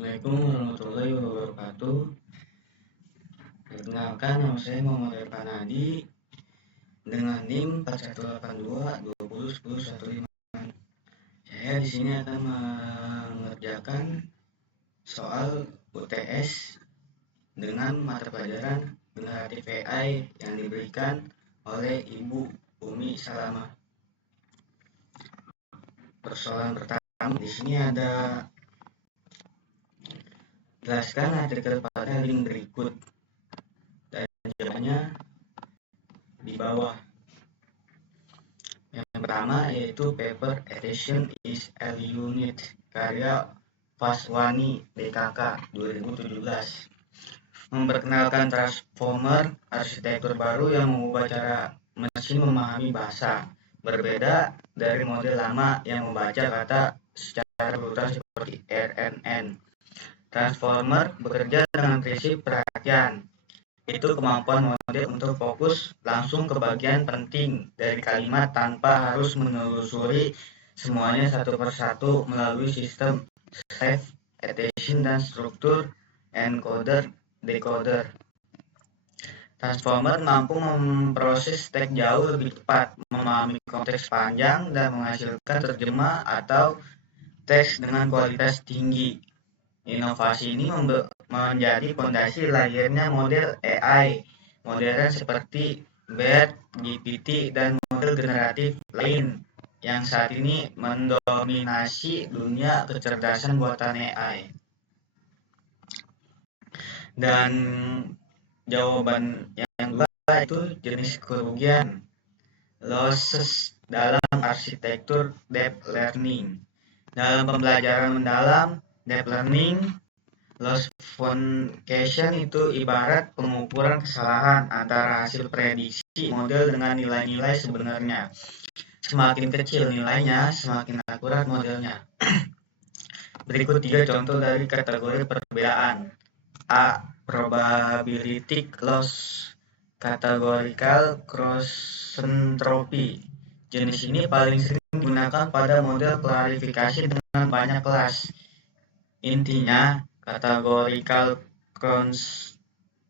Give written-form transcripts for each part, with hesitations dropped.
Assalamualaikum warahmatullahi wabarakatuh. Perkenalkan, nama saya Muhammad Irfan Hadi dengan NIM 4182 2010 15. Saya di sini akan mengerjakan soal UTS dengan mata pelajaran generatif AI yang diberikan oleh Ibu Umi Salama. Persoalan pertama di sini ada: jelaskan artikel pada link berikut, dan jawabannya di bawah. Yang pertama yaitu paper edition is a unit karya Faswani BKK 2017, memperkenalkan transformer, arsitektur baru yang mengubah cara mesin memahami bahasa, berbeda dari model lama yang membaca kata secara brutal seperti RNN. Transformer bekerja dengan prinsip perhatian, itu kemampuan model untuk fokus langsung ke bagian penting dari kalimat tanpa harus menelusuri semuanya satu persatu melalui sistem save, attention, dan struktur encoder decoder. Transformer mampu memproses teks jauh lebih cepat, memahami konteks panjang, dan menghasilkan terjemah atau teks dengan kualitas tinggi. Inovasi ini menjadi fondasi lahirnya model AI modern seperti BERT, GPT, dan model generatif lain yang saat ini mendominasi dunia kecerdasan buatan AI. Dan jawaban yang kedua itu jenis kerugian, losses dalam arsitektur deep learning. Dalam pembelajaran mendalam deep learning, loss function itu ibarat pengukuran kesalahan antara hasil prediksi model dengan nilai-nilai sebenarnya. Semakin kecil nilainya, semakin akurat modelnya. Berikut 3 contoh dari kategori perbedaan. A. Probabilistic loss, categorical cross entropy. Jenis ini paling sering digunakan pada model klarifikasi dengan banyak kelas. Intinya, categorical cross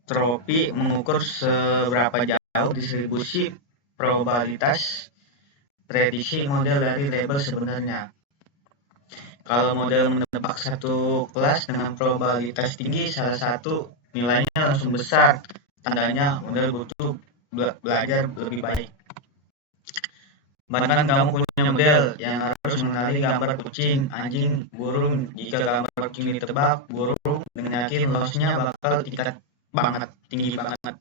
entropy mengukur seberapa jauh distribusi probabilitas prediksi model dari label sebenarnya. Kalau model menebak satu kelas dengan probabilitas tinggi, salah satu nilainya langsung besar. Tandanya model butuh belajar lebih baik. Bahkan kamu punya model yang harus mengenali gambar kucing, anjing, burung. Jika gambar kucing ditebak, burung, dengan yakin loss-nya bakal tinggi banget.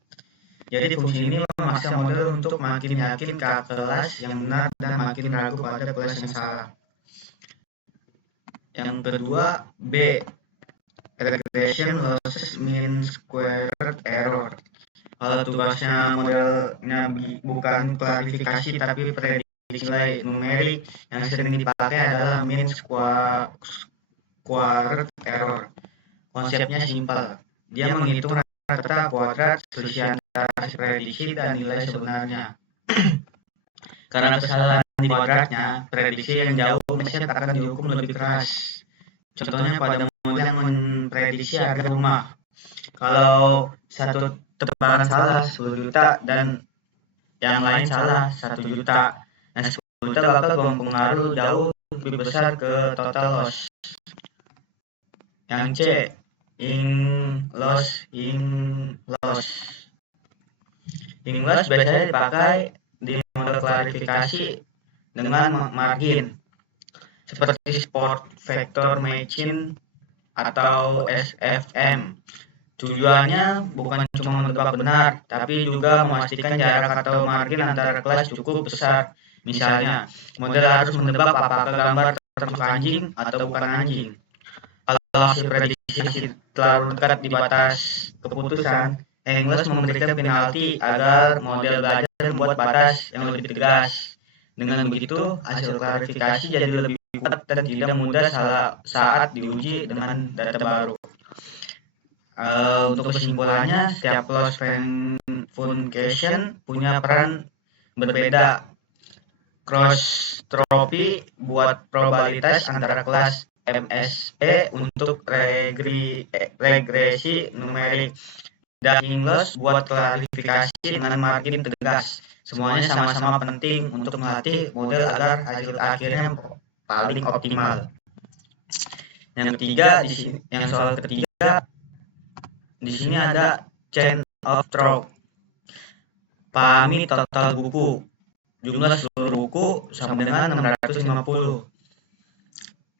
Jadi fungsi ini memaksa model untuk makin yakin ke kelas yang benar dan makin ragu pada kelas yang salah. Yang kedua, B. Regression losses mean squared error. Kalau tugasnya modelnya bukan klarifikasi tapi prediksi nilai numerik, yang sering dipakai adalah mean squared error. Konsepnya simpel. Dia menghitung rata kuadrat selisih antara hasil prediksi dan nilai sebenarnya. Karena kesalahan di kuadratnya, prediksi yang jauh meleset akan dihukum lebih keras. Contohnya pada model yang memprediksi harga rumah. Kalau satu tebakan salah 10 juta dan yang lain salah 1 juta, dan 10 juta bakal mempengaruhi jauh lebih besar ke total loss. Yang C, loss. Loss biasanya dipakai di model klarifikasi dengan margin, seperti sport vector matching atau SFM. Tujuannya bukan cuma menebak benar, tapi juga memastikan jarak atau margin antara kelas cukup besar. Misalnya, model harus menebak apakah gambar termasuk anjing atau bukan anjing. Kalau hasil prediksi terlalu dekat di batas keputusan, English memberikan penalti agar model belajar membuat batas yang lebih tegas. Dengan begitu, hasil klarifikasi jadi lebih kuat dan tidak mudah salah saat diuji dengan data baru. Untuk kesimpulannya, setiap loss function punya peran berbeda. Cross entropy buat probabilitas antara kelas, MSE untuk regresi numerik, dan Ingles buat klarifikasi dengan margin tegas. Semuanya sama-sama penting untuk melatih model agar hasil akhirnya paling optimal. Yang ketiga, yang soal ketiga di sini ada chain of thought. Pahami total buku. Jumlah seluruh buku sama dengan 650.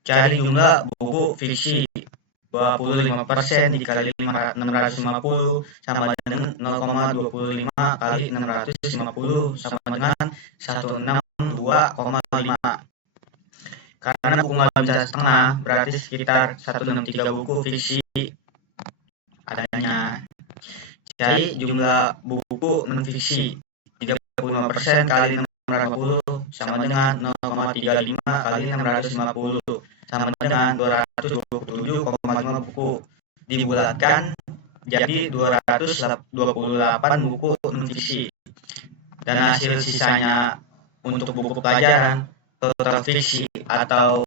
Cari jumlah buku fiksi. 25% dikali 650 sama dengan 0,25 kali 650 sama dengan 162,5. Karena buku nggak bisa setengah, berarti sekitar 163 buku fiksi adanya. Cari jumlah buku non fiksi. 35% kali 650 sama dengan 0,35 kali 650 sama dengan 227,5 buku. Dibulatkan jadi 228 buku non fiksi. Dan hasil sisanya untuk buku pelajaran total fiksi atau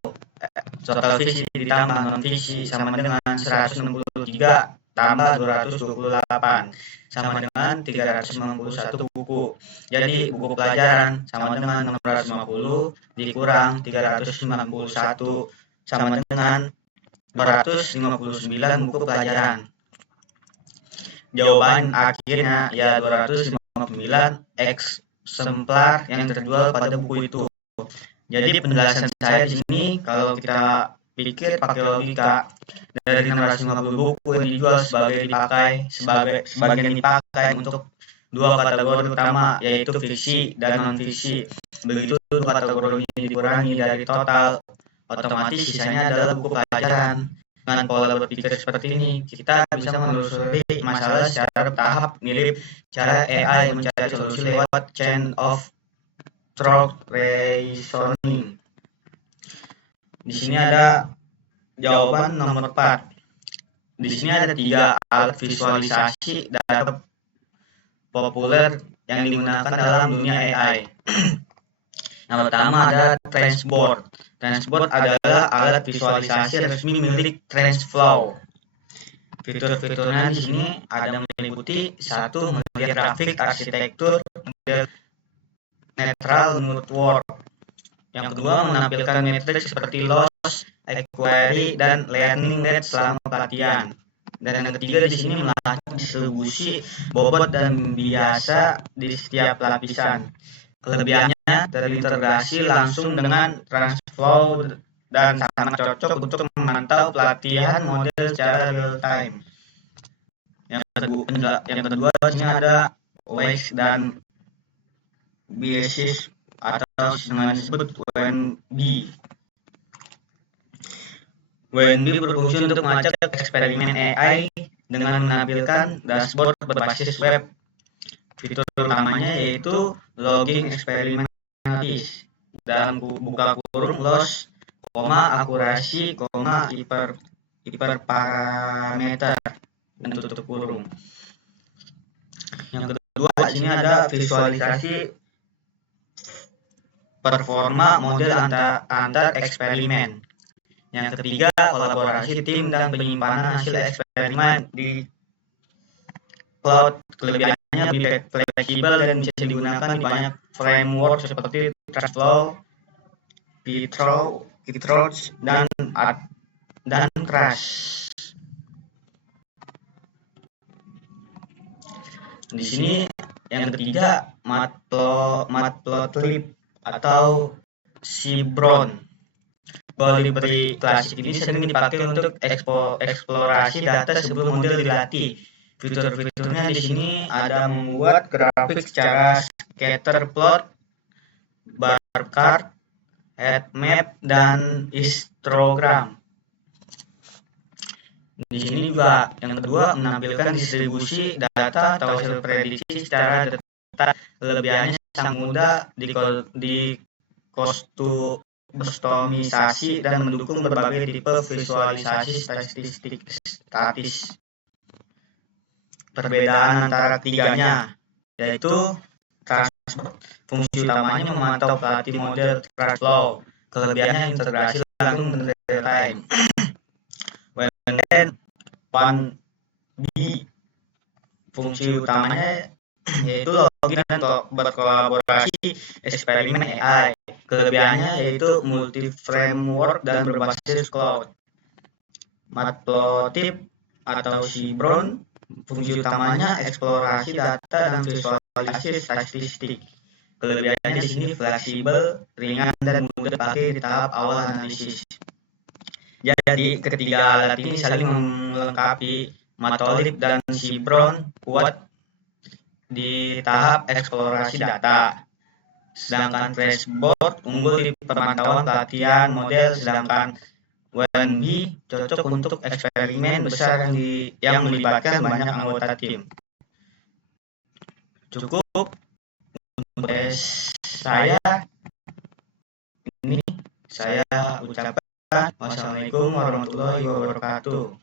total fiksi ditambah non fiksi sama dengan 163 tambah 228 sama dengan 391 buku. Jadi buku pelajaran sama dengan 650 dikurang 391 sama dengan 259 buku pelajaran. Jawaban akhirnya ya 259 eksemplar yang terjual pada buku itu. Jadi penjelasan saya di sini kalau kita pikir pakai logika, dari 650 buku yang dijual sebagian dipakai untuk dua kategori utama, yaitu fiksi dan non fiksi. Begitu dua kategori ini dikurangi dari total, otomatis sisanya adalah buku pelajaran. Dengan pola berpikir seperti ini, kita bisa menelusuri masalah secara bertahap, mirip cara AI mencari solusi lewat chain of thought reasoning. Di sini ada jawaban nomor 4. Di sini ada 3 alat visualisasi data populer yang digunakan dalam dunia AI. Yang pertama ada Transboard. Transboard adalah alat visualisasi resmi milik TransFlow. Fitur-fiturnya di sini ada meliputi 1. Melihat grafik arsitektur model netral network. Yang kedua, menampilkan metrik seperti loss, equity, dan learning rate selama pelatihan. Dan yang ketiga di sini melacak distribusi bobot dan biasa di setiap lapisan. Kelebihannya terintegrasi langsung dengan TransFlow dan sangat cocok untuk memantau pelatihan model secara real time. Yang kedua di sini ada Wax dan Biases atau dengan disebut WNB. WNB berfungsi untuk melacak eksperimen AI dengan menampilkan dashboard berbasis web. Fitur utamanya yaitu logging eksperimen analis dalam buka kurung loss, akurasi, hiperparameter dan tutup kurung. Yang kedua di sini ada visualisasi performa model antar eksperimen. Yang ketiga, kolaborasi tim dan penyimpanan hasil eksperimen di cloud. Kelebihannya lebih fleksibel dan bisa digunakan di banyak framework seperti TransFlow, PyTorch, dan Crash. Di sini yang ketiga, Matplotlib atau Cibron. Library klasik ini sering dipakai untuk eksplorasi data sebelum model dilatih. Fitur-fiturnya di sini ada membuat grafik secara scatter plot, bar chart, heat map, dan histogram. Di sini juga yang kedua menampilkan distribusi data atau hasil prediksi secara detail. Kelebihannya sangat mudah di kustomisasi dan mendukung berbagai tipe visualisasi statis. Perbedaan antara ketiganya yaitu Transboard. Fungsi utamanya memantau pelatih model TransFlow. Kelebihannya integrasi langsung dengan real time. Then B fungsi utamanya yaitu login dan berkolaborasi eksperimen AI. Kelebihannya yaitu multi framework dan berbasis cloud. Matplotlib atau Cibron fungsi utamanya eksplorasi data dan visualisasi statistik. Kelebihannya di sini fleksibel, ringan, dan mudah dipakai di tahap awal analisis. Jadi ketiga alat ini saling melengkapi. Matplotlib dan Cibron kuat di tahap eksplorasi data, sedangkan Flashboard unggul di pemantauan pelatihan model, sedangkan WNB cocok untuk eksperimen besar yang melibatkan banyak anggota tim. Cukup untuk tes saya. Ini saya ucapkan wassalamualaikum warahmatullahi wabarakatuh.